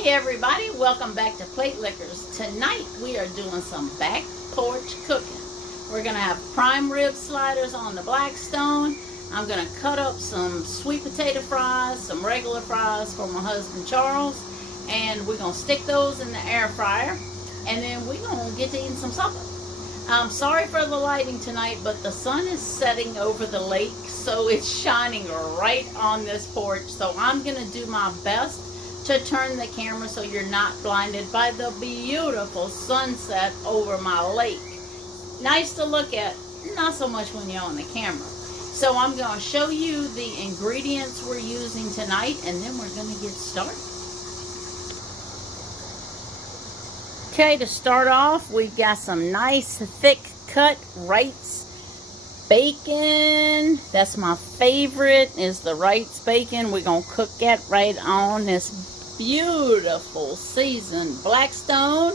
Hey everybody, welcome back to Plate Lickers. Tonight we are doing some back porch cooking. We're going to have prime rib sliders on the Blackstone. I'm going to cut up some sweet potato fries, some regular fries for my husband Charles, and we're going to stick those in the air fryer, and then we're going to get to eating some supper. I'm sorry for the lighting tonight, but the sun is setting over the lake, so it's shining right on this porch. So I'm going to do my best to turn the camera so you're not blinded by the beautiful sunset over my lake. Nice to look at, not so much when you're on the camera. So I'm going to show you the ingredients we're using tonight, and then we're going to get started. Okay, to start off, we've got some nice thick cut Wright's bacon. That's my favorite, is the Wright's bacon. We're going to cook that right on this beautiful seasoned Blackstone.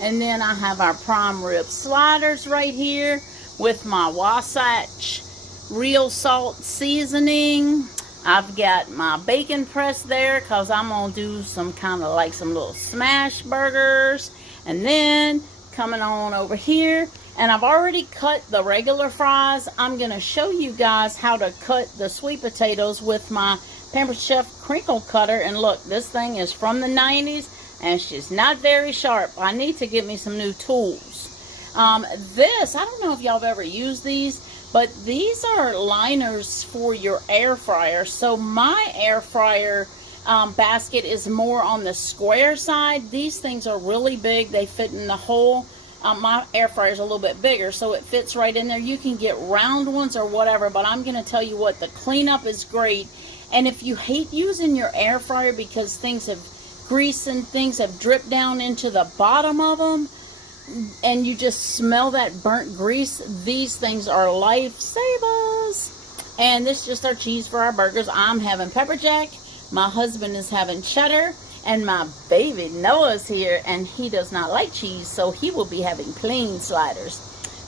And then I have our prime rib sliders right here with my Wasatch real salt seasoning. I've got my bacon press there because I'm going to do some kind of like some little smash burgers. And then coming on over here, and I've already cut the regular fries. I'm going to show you guys how to cut the sweet potatoes with my Pampered Chef crinkle cutter. And look, this thing is from the 90s and she's not very sharp. I need to get me some new tools. This, I don't know if y'all have ever used these, but these are liners for your air fryer. So my air fryer basket is more on the square side. These things are really big. They fit in the hole. My air fryer is a little bit bigger, so it fits right in there. You can get round ones or whatever, but I'm going to tell you what, the cleanup is great. And if you hate using your air fryer because things have grease and things have dripped down into the bottom of them, and you just smell that burnt grease, these things are lifesavers. And this is just our cheese for our burgers. I'm having pepper jack. My husband is having cheddar, and my baby Noah's here, and he does not like cheese, so he will be having plain sliders.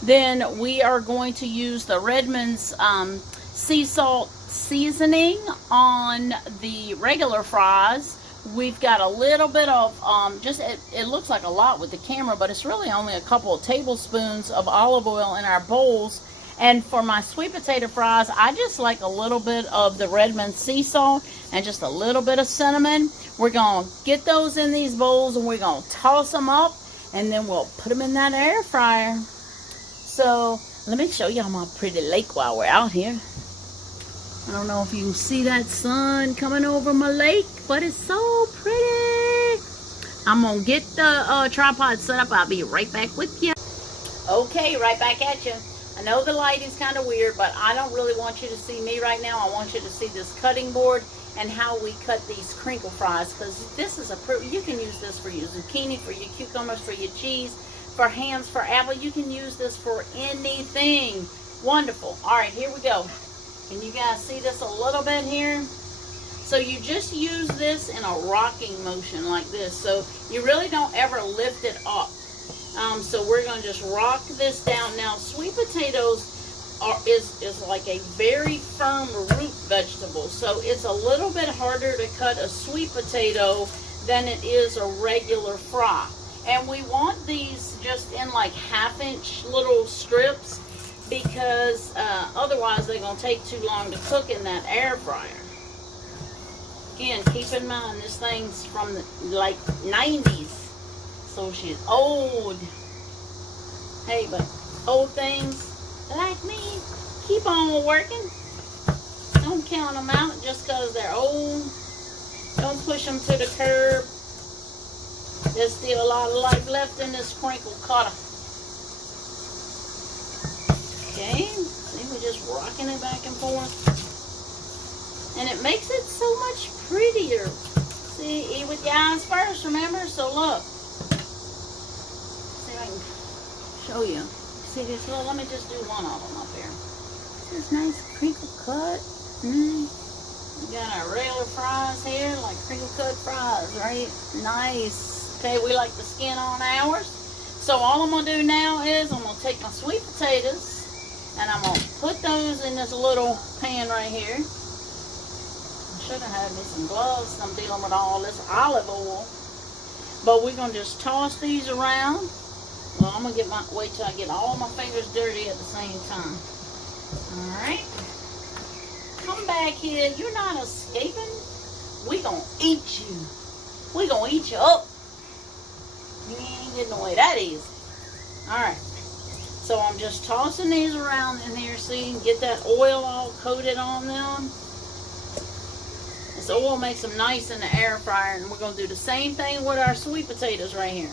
Then we are going to use the Redmond's sea salt seasoning on the regular fries. We've got a little bit of, it looks like a lot with the camera, but it's really only a couple of tablespoons of olive oil in our bowls. And for my sweet potato fries, I just like a little bit of the Redmond sea salt and just a little bit of cinnamon. We're going to get those in these bowls and we're going to toss them up, and then we'll put them in that air fryer. So let me show y'all my pretty lake while we're out here. I don't know if you can see that sun coming over my lake, but it's so pretty. I'm going to get the tripod set up. I'll be right back with you. Okay, right back at you. I know the lighting's kind of weird, but I don't really want you to see me right now. I want you to see this cutting board and how we cut these crinkle fries, because this is you can use this for your zucchini, for your cucumbers, for your cheese, for hams, for apple. You can use this for anything. Wonderful. All right, here we go. Can you guys see this a little bit here? So you just use this in a rocking motion like this. So you really don't ever lift it up. So we're going to just rock this down. Now, sweet potatoes is like a very firm root vegetable. So it's a little bit harder to cut a sweet potato than it is a regular fry. And we want these just in like 1/2-inch little strips, because otherwise they're going to take too long to cook in that air fryer. Again, keep in mind this thing's from the like 90s. So she's old. Hey, but old things like me keep on working. Don't count them out just because they're old. Don't push them to the curb. There's still a lot of life left in this crinkle cutter. Okay, see, we're just rocking it back and forth. And it makes it so much prettier. See, eat with your eyes first, remember? So look. See if I can show you. See this little, let me just do one of them up here. This nice crinkle cut. We got our regular fries here, like crinkle cut fries, right? Nice. Okay, we like the skin on ours. So all I'm going to do now is I'm going to take my sweet potatoes, and I'm going to put those in this little pan right here. I should have had me some gloves. I'm dealing with all this olive oil. But we're going to just toss these around. Well, I'm going to wait till I get all my fingers dirty at the same time. Alright. Come back here. You're not escaping. We're going to eat you. We're going to eat you up. You ain't getting away that easy. Alright. So I'm just tossing these around in here, see, and get that oil all coated on them. This oil makes them nice in the air fryer, and we're going to do the same thing with our sweet potatoes right here.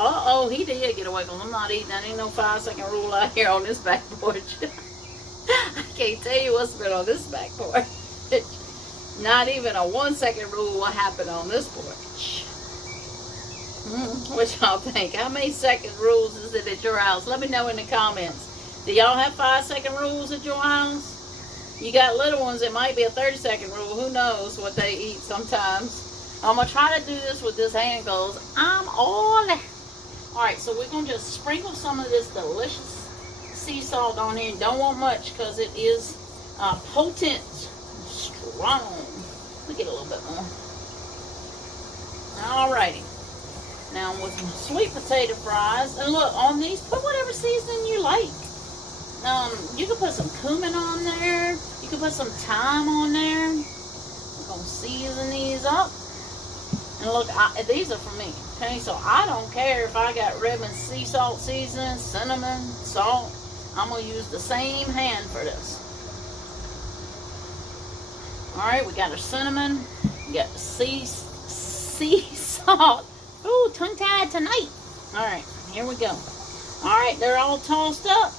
Uh-oh, he did get away from them. I'm not eating. That ain't no 5-second rule out here on this back porch. I can't tell you what's been on this back porch. Not even a 1-second rule what happened on this porch. What y'all think? How many second rules is it at your house? Let me know in the comments. Do y'all have 5-second rules at your house? You got little ones, it might be a 30-second rule. Who knows what they eat sometimes. I'm going to try to do this with this hand gloves. I'm all... Alright, so we're going to just sprinkle some of this delicious sea salt on here. Don't want much because it is potent, strong. Let me get a little bit more. Alrighty. Now with my sweet potato fries, and look, on these, put whatever seasoning you like. You can put some cumin on there. You can put some thyme on there. We're going to season these up. And look, these are for me. Okay, so I don't care if I got Redmond sea salt seasoning, cinnamon, salt. I'm going to use the same hand for this. Alright, we got our cinnamon. We got the sea salt. Ooh, tongue-tied tonight. Alright, here we go. Alright, they're all tossed up.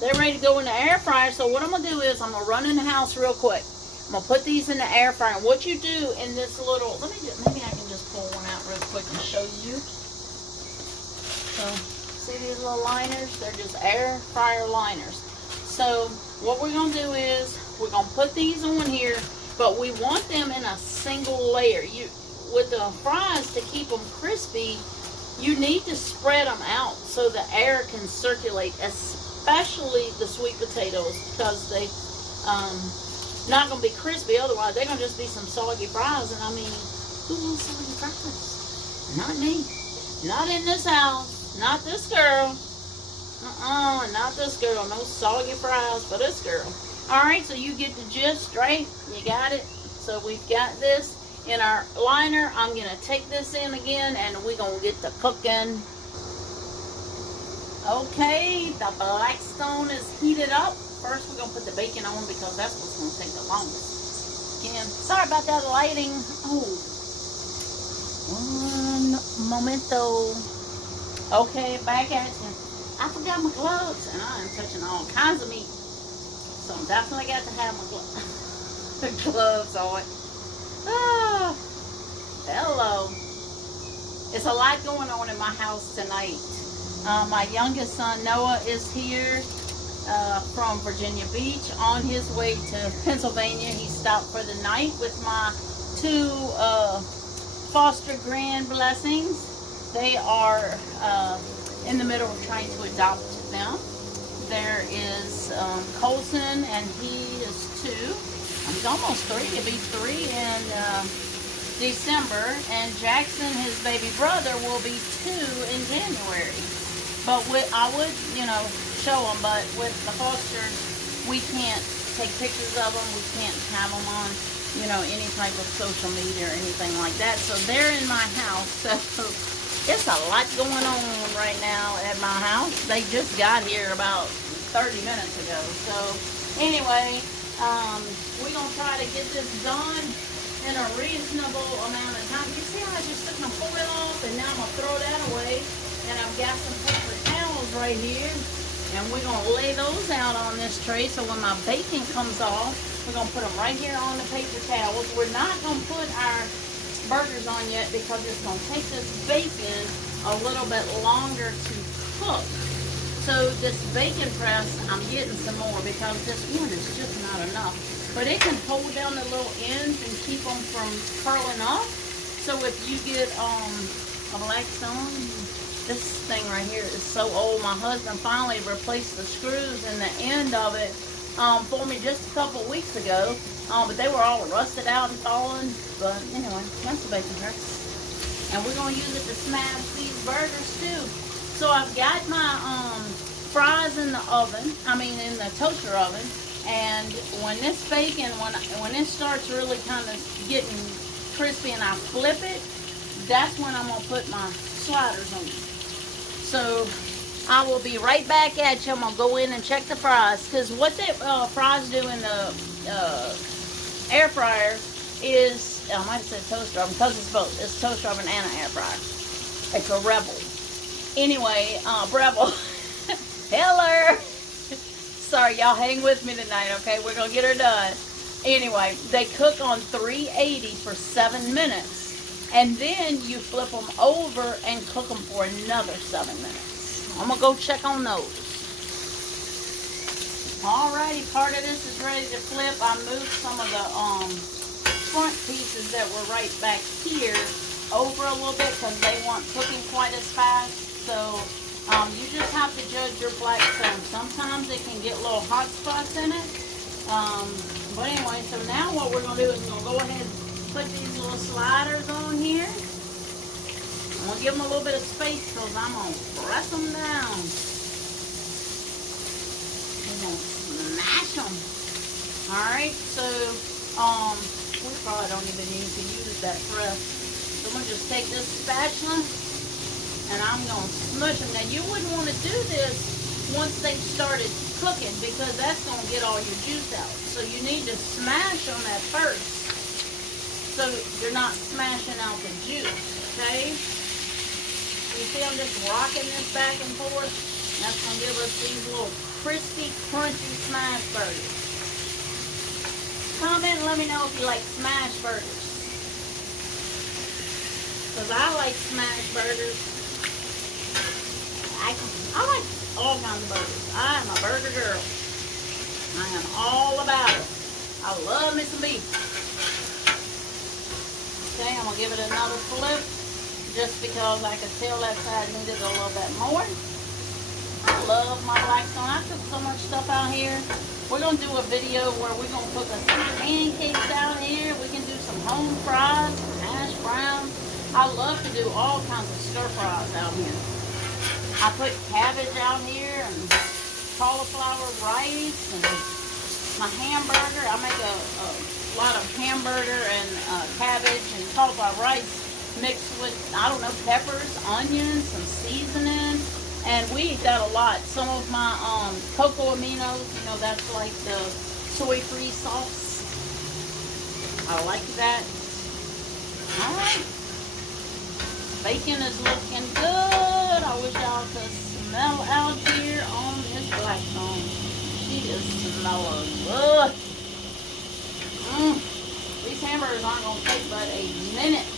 They're ready to go in the air fryer. So what I'm going to do is I'm going to run in the house real quick. I'm going to put these in the air fryer. And what you do in this little... maybe I can just pull one out real quick and show you. So, see these little liners? They're just air fryer liners. So, what we're going to do is we're going to put these on here. But we want them in a single layer. With the fries, to keep them crispy, you need to spread them out so the air can circulate, especially the sweet potatoes, because they not going to be crispy. Otherwise, they're going to just be some soggy fries. And I mean, who wants soggy fries? Not me. Not in this house. Not this girl. Not this girl. No soggy fries for this girl. Alright, so you get the gist, right? You got it? So we've got this in our liner. I'm going to take this in again and we're going to get to cooking. Okay, the Blackstone is heated up. First we're going to put the bacon on because that's what's going to take the longest. Again, sorry about that lighting. Oh, one momento. Okay, back at you. I forgot my gloves and I am touching all kinds of meat. So I'm definitely got to have my gloves on. Ah, hello. It's a lot going on in my house tonight. My youngest son Noah is here from Virginia Beach on his way to Pennsylvania. He stopped for the night with my 2 foster grand blessings. They are in the middle of trying to adopt them. There is Colson, and he is 2. He's almost 3. He'll be 3 in December. And Jackson, his baby brother, will be 2 in January. But I would, show them. But with the fosters, we can't take pictures of them. We can't have them on, any type of social media or anything like that. So they're in my house. So it's a lot going on right now at my house. They just got here about 30 minutes ago. So anyway, we're going to try to get this done in a reasonable amount of time. You see how I just took my foil off and now I'm going to throw that away. And I've got some paper towels right here. And we're going to lay those out on this tray. So when my bacon comes off, we're going to put them right here on the paper towels. We're not going to put our burgers on yet because it's going to take this bacon a little bit longer to cook. So this bacon press, I'm getting some more because this one is just not enough. But it can hold down the little ends and keep them from curling up. So if you get a Blackstone, this thing right here is so old. My husband finally replaced the screws in the end of it for me just a couple weeks ago. But they were all rusted out and fallen. But anyway, that's the bacon press. And we're going to use it to smash these burgers too. So I've got my fries in the oven, in the toaster oven. And when this bacon, when this starts really kind of getting crispy and I flip it, that's when I'm going to put my sliders on. So I will be right back at you. I'm going to go in and check the fries. Because what the fries do in the air fryer is, I might have said toaster oven because it's both. It's a toaster oven and an air fryer. It's a Rebel. Anyway, Rebel. Hello. Sorry, y'all hang with me tonight, okay? We're going to get her done. Anyway, they cook on 380 for 7 minutes. And then you flip them over and cook them for another 7 minutes. I'm going to go check on those. Alrighty, part of this is ready to flip. I moved some of the front pieces that were right back here over a little bit because they weren't cooking quite as fast. So you just have to judge your Blackstone. Sometimes it can get little hot spots in it. But anyway, so now what we're going to do is we're going to go ahead and put these little sliders on here. I'm going to give them a little bit of space because I'm going to press them down. We're going to smash them. Alright, so we probably don't even need to use that press. So I'm going to just take this spatula and I'm going to smush them. Now, you wouldn't want to do this once they started cooking because that's going to get all your juice out. So you need to smash them at first so you're not smashing out the juice, okay? You see I'm just rocking this back and forth? That's going to give us these little crispy, crunchy smash burgers. Comment and let me know if you like smash burgers. Because I like smash burgers. I like all kinds of burgers. I am a burger girl. I am all about it. I love me some beef. Okay, I'm going to give it another flip just because I could tell that side needed a little bit more. I love my Blackstone. I cook so much stuff out here. We're going to do a video where we're going to cook us some pancakes out here. We can do some home fries, hash browns. I love to do all kinds of stir fries out here. I put cabbage out here and cauliflower rice and my hamburger. I make a lot of hamburger and cabbage and cauliflower rice mixed with, I don't know, peppers, onions, some seasoning. And we eat that a lot. Some of my cocoa aminos, you know, that's like the soy-free sauce. I like that. All right. Bacon is looking good. I wish y'all could smell out here on this Blackstone. She is smelling good. These hamburgers aren't going to take but a minute.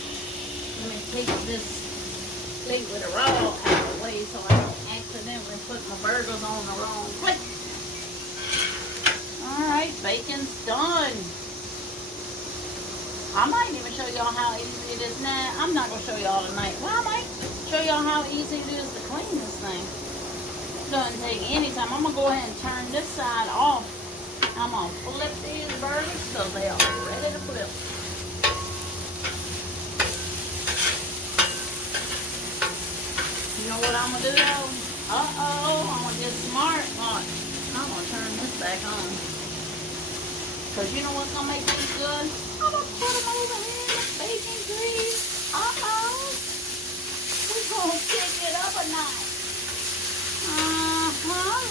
Let me take this plate with a raw out of the way so I don't accidentally put my burgers on the wrong plate. Alright, bacon's done. I might even show y'all how easy it is now. I'm not going to show y'all tonight. Well, I might show y'all how easy it is to clean this thing. It doesn't take any time. I'm going to go ahead and turn this side off. I'm going to flip these burgers so they are ready to flip. You know what I'm going to do though? Uh-oh, I'm going to get smart. Watch. I'm going to turn this back on. Because you know what's going to make these good? I'm going to put them over here in the bacon grease. Uh-oh. We're going to kick it up a notch.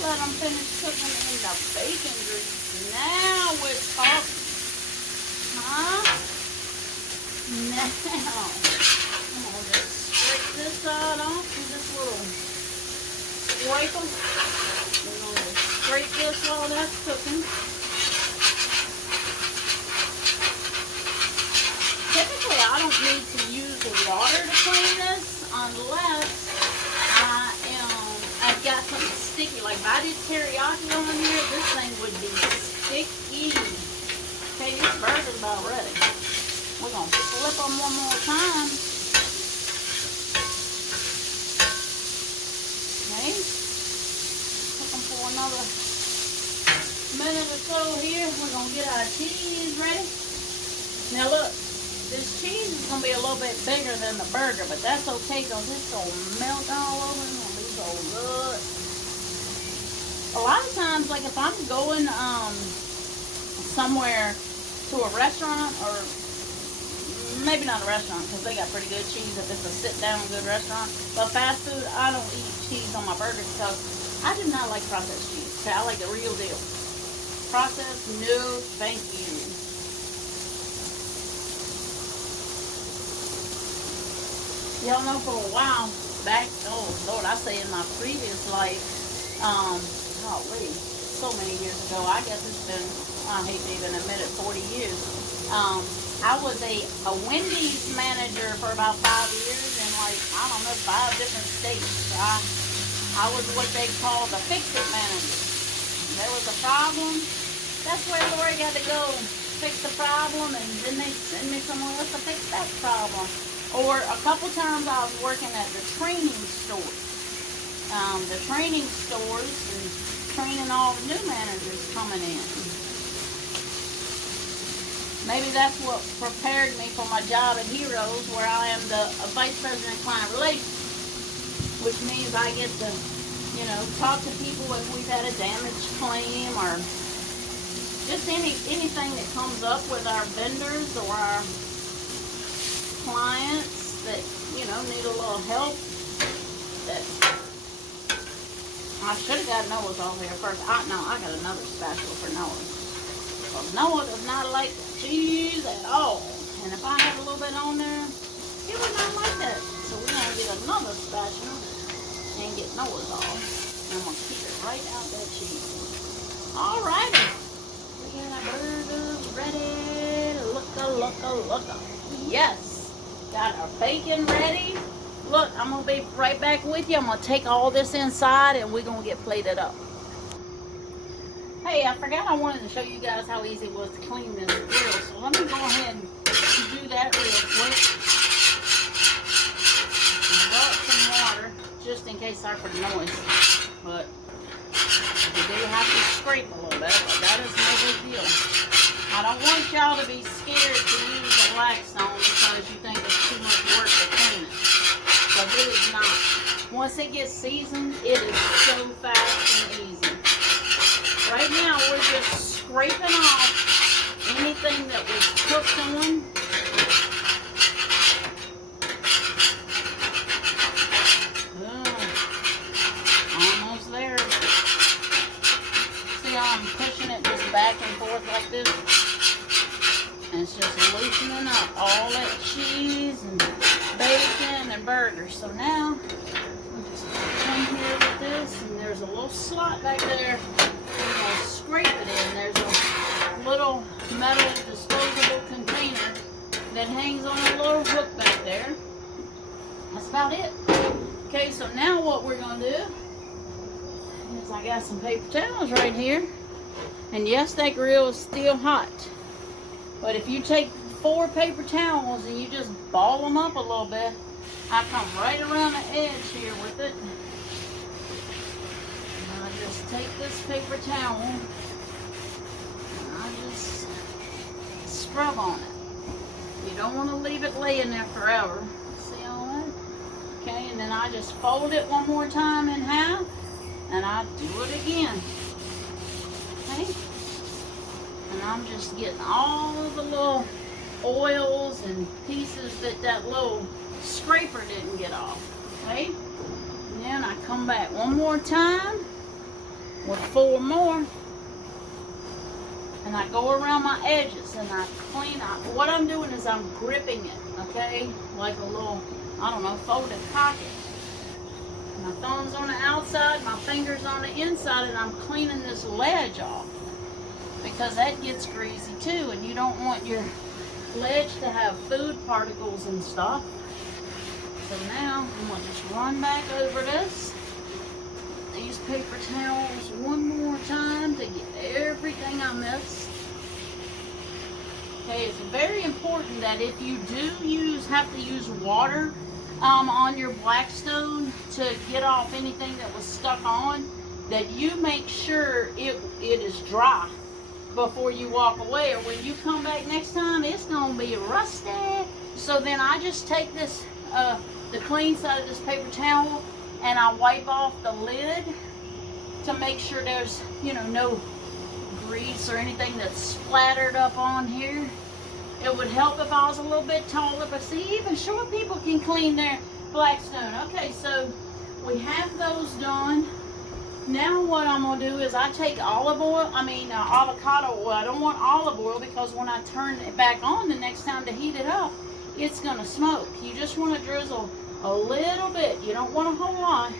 Let them finish cooking in the bacon grease. Now we're talking. Huh? Now, I'm going to just scrape this side off with this little scraper. We're going to scrape this while that's cooking. Typically, I don't need to use water to clean this unless I've got something sticky. Like if I did teriyaki on here, this thing would be sticky. Okay, this burger's about ready. We're going to flip them one more time. Okay. Cook them for another minute or so here. We're going to get our cheese ready. Now look. This cheese is going to be a little bit bigger than the burger, but that's okay because it's going to melt all over and it's going to be so good. A lot of times, like if I'm going somewhere to a restaurant, or maybe not a restaurant because they got pretty good cheese if it's a sit-down good restaurant, but fast food, I don't eat cheese on my burgers because I do not like processed cheese. Okay, I like the real deal. Processed, no, thank you. Y'all know for a while back, oh Lord, I say in my previous life, golly, so many years ago, I guess it's been, I hate to even admit it, 40 years. I was a Wendy's manager for about 5 years in like, I don't know, 5 different states. I was what they call the fix-it manager. There was a problem, that's where Lori got to go fix the problem, and then they send me somewhere else to fix that problem. Or a couple times I was working at the training stores. The training stores and training all the new managers coming in. Maybe that's what prepared me for my job at Heroes, where I am the Vice President of Client Relations, which means I get to, talk to people if we've had a damage claim or just anything that comes up with our vendors or our clients that, need a little help. That I should have got Noah's off here first. I got another spatula for Noah. Well, Noah does not like cheese at all. And if I have a little bit on there, he would not like that. So we're going to get another spatula and get Noah's off. And I'm going to keep it right out that cheese. Alrighty. We got our burgers ready. Looka. Yes. Got our bacon ready. Look, I'm going to be right back with you. I'm going to take all this inside and we're going to get plated up. Hey, I forgot I wanted to show you guys how easy it was to clean this grill. So let me go ahead and do that real quick. And rub some water just in case, sorry for the noise. But you do have to scrape a little bit, but that is no big deal. I don't want y'all to be scared to use a Blackstone because you think it's too much work to clean it. But it is not. Once it gets seasoned, it is so fast and easy. Right now, we're just scraping off anything that was cooked on. Almost there. See how I'm pushing it just back and forth like this? And it's just loosening up all that cheese and bacon and burgers. So now, we just come here with this, and there's a little slot back there. We're going to scrape it in. There's a little metal disposable container that hangs on a little hook back there. That's about it. Okay, so now what we're going to do is I got some paper towels right here. And yes, that grill is still hot. But if you take 4 paper towels and you just ball them up a little bit, I come right around the edge here with it. And I just take this paper towel and I just scrub on it. You don't want to leave it laying there forever. See all that? Okay, and then I just fold it one more time in half and I do it again. Okay? And I'm just getting all the little oils and pieces that little scraper didn't get off. Okay? And then I come back one more time with 4 more. And I go around my edges and I clean out. What I'm doing is I'm gripping it, okay? Like a little, I don't know, folded pocket. My thumb's on the outside, my fingers on the inside, and I'm cleaning this ledge off. Because that gets greasy too, and you don't want your ledge to have food particles and stuff. So now I'm going to just run back over this. These paper towels one more time to get everything I missed. Okay, it's very important that if you do have to use water on your Blackstone to get off anything that was stuck on, that you make sure it is dry. before you walk away, or when you come back next time, it's gonna be rusty. So then I just take this, the clean side of this paper towel, and I wipe off the lid to make sure there's, you know, no grease or anything that's splattered up on here. It would help if I was a little bit taller, but see, even short people can clean their Blackstone. Okay, so we have those done. Now what I'm going to do is I take avocado oil. I don't want olive oil because when I turn it back on the next time to heat it up, it's going to smoke. You just want to drizzle a little bit. You don't want a whole lot.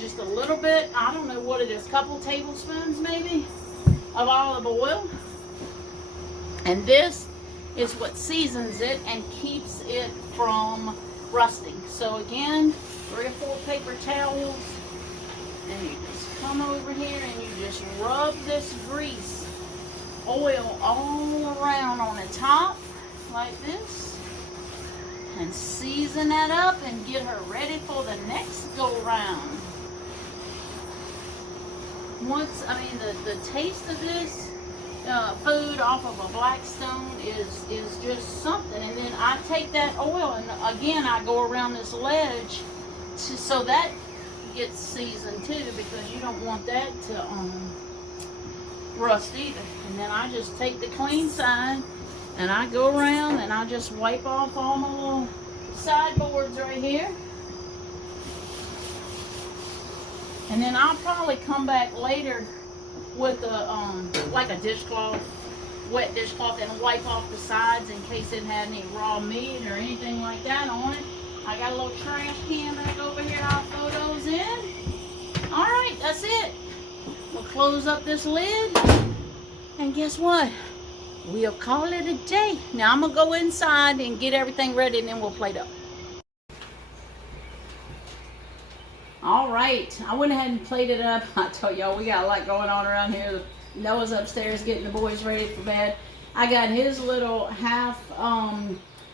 Just a little bit. I don't know what it is, a couple tablespoons maybe of olive oil. And this is what seasons it and keeps it from rusting. So again, 3 or 4 paper towels, and you just come over here and you just rub this grease oil all around on the top like this, and season that up and get her ready for the next go round. Once, the taste of this food off of a Blackstone is just something. And then I take that oil and again I go around this ledge so that gets seasoned too, because you don't want that to rust either. And then I just take the clean side and I go around and I just wipe off all my little sideboards right here. And then I'll probably come back later with a like a dishcloth, wet dishcloth, and wipe off the sides in case it had any raw meat or anything like that on it. I got a little trash can back over here I'll throw those in. Alright, that's it. We'll close up this lid, and guess what? We'll call it a day. Now I'm gonna go inside and get everything ready, and then we'll plate up. All right, I went ahead and plated up. I tell y'all, we got a lot going on around here. Noah's upstairs getting the boys ready for bed. I got his little half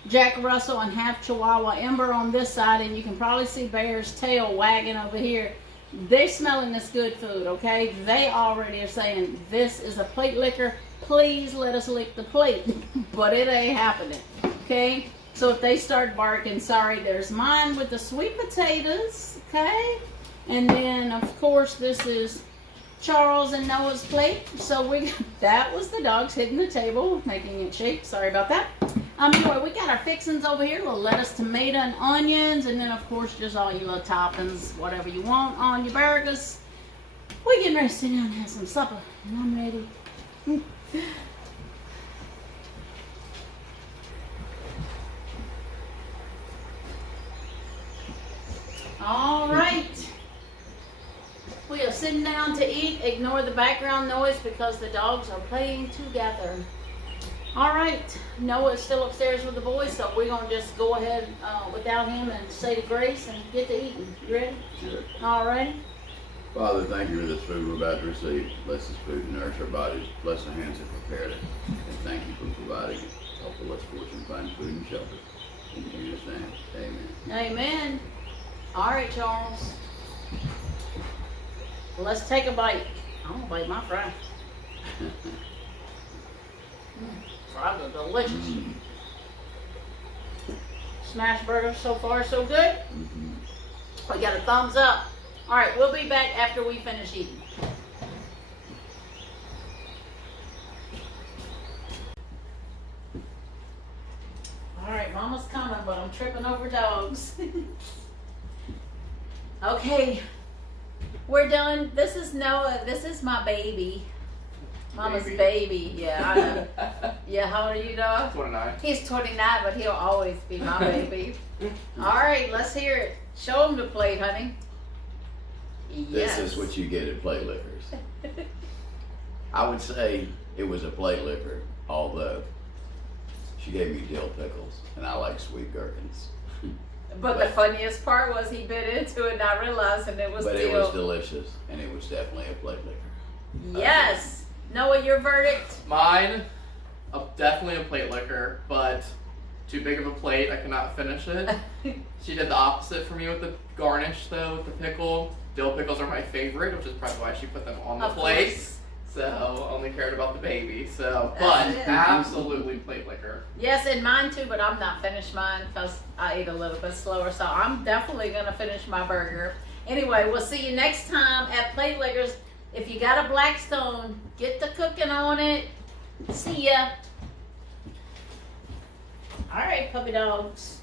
Jack Russell and half Chihuahua Ember on this side, and you can probably see Bear's tail wagging over here. They're smelling this good food, okay? They already are saying, this is a plate licker. Please let us lick the plate. But it ain't happening, okay? So if they start barking, sorry, there's mine with the sweet potatoes, okay? And then, of course, this is Charles and Noah's plate. So that was the dogs hitting the table, making it shake. Sorry about that. Anyway, we got our fixings over here, a little lettuce, tomato, and onions, and then, of course, just all your little toppings, whatever you want on your burgers. We're getting ready to sit down and have some supper, and I'm ready. All right, we are sitting down to eat. Ignore the background noise because the dogs are playing together. All right, Noah is still upstairs with the boys, so we're going to just go ahead without him and say the grace and get to eating. You ready? Sure. All righty. Father, thank you for this food we're about to receive. Bless this food and nourish our bodies. Bless the hands that prepared it. And thank you for providing it. Help us fortune find food and shelter. In Jesus' name, amen. Amen. All right, Charles. Well, let's take a bite. I'm going to bite my fry. Fries are delicious. Smash burger, so far so good. We got a thumbs up. All right, we'll be back after we finish eating. All right, Mama's coming, but I'm tripping over dogs. Okay, we're done. This is Noah. This is my baby. Mama's baby. Yeah, I know. Yeah, how old are you, dog? 29. He's 29, but he'll always be my baby. All right, let's hear it. Show him the plate, honey. Yes. This is what you get at Plate Lickers. I would say it was a plate licker, although she gave me dill pickles, and I like sweet gherkins. But the funniest part was he bit into it not realizing it was But dill. it was delicious, and it was definitely a plate licker. Yes. Noah, your verdict? Mine, definitely a plate licker, but too big of a plate. I cannot finish it. She did the opposite for me with the garnish, though, with the pickle. Dill pickles are my favorite, which is probably why she put them on the plate. Course. So only cared about the baby. So, but That's it. absolutely plate liquor. Yes, and mine too, but I'm not finished mine because I eat a little bit slower. So I'm definitely going to finish my burger. Anyway, we'll see you next time at Plate Liquors. If you got a Blackstone, get the cooking on it. See ya. All right, puppy dogs.